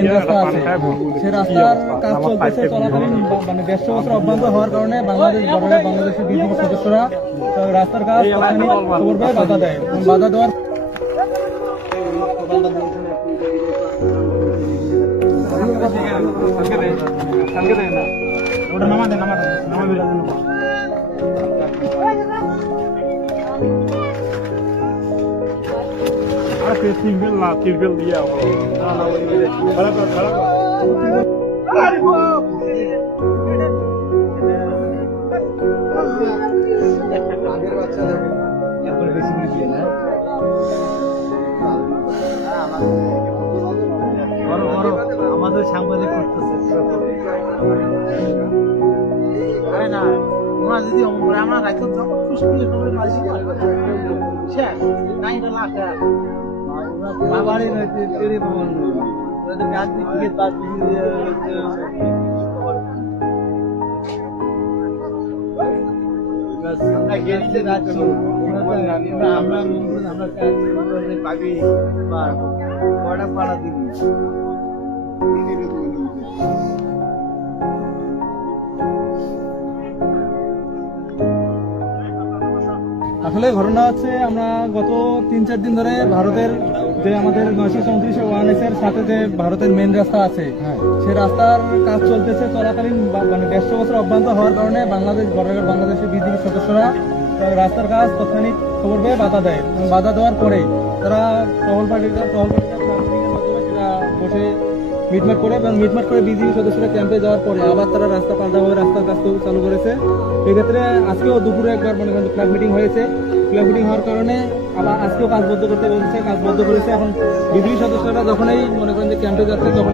Main রাস্তা আছে, সে রাস্তার কাজ চলতেছে চলাকালীন মানে 150 বছর অব্যাহত হওয়ার কারণে বাংলাদেশ বর্ডারে বাংলাদেশের বিজিবি সদস্যরা রাস্তার কাজ করবে বাধা দেয়। বাধা দেওয়ার টিউবওয়েল দিয়ে আমাদের সাংবাদিক করতেছে না ওরা যদি আমরা রাখতে যখন খুশি বাবারই রয়েছে আমরা গেছে রাজ্য আমরা পাবি কটা পাড়া দিবি। আসলে ঘটনা হচ্ছে আমরা গত 3-4 দিন ধরে ভারতের যে আমাদের 934 ONS এর সাথে যে ভারতের মেন রাস্তা আছে সেই রাস্তার কাজ চলতেছে চলাকালীন মানে 150 বছর অব্যাহত হওয়ার কারণে বাংলাদেশ বর্ডারের বাংলাদেশের বিজিবি সদস্যরা রাস্তার কাজ তাৎক্ষণিক খবর পেয়ে বাধা দেয়। বাধা দেওয়ার পরে তারা টহল পার্টির মাধ্যমে সেটা বসে মিটমাট করে এবং মিটমাট করে বিজিবি সদস্যরা ক্যাম্পে যাওয়ার পরে আবার তারা রাস্তা পাল্টাভাবে রাস্তার কাজ চালু করেছে। এক্ষেত্রে আজকেও দুপুরে একবার মনে করেন ফ্ল্যাগ মিটিং হয়েছে। ফ্ল্যাগ মিটিং হওয়ার কারণে আবার আজকেও কাজ বন্ধ করতে বলছে, কাজ বন্ধ করেছে। এখন বিজিবি সদস্যরা যখনই মনে করেন যে ক্যাম্পে যাচ্ছে তখন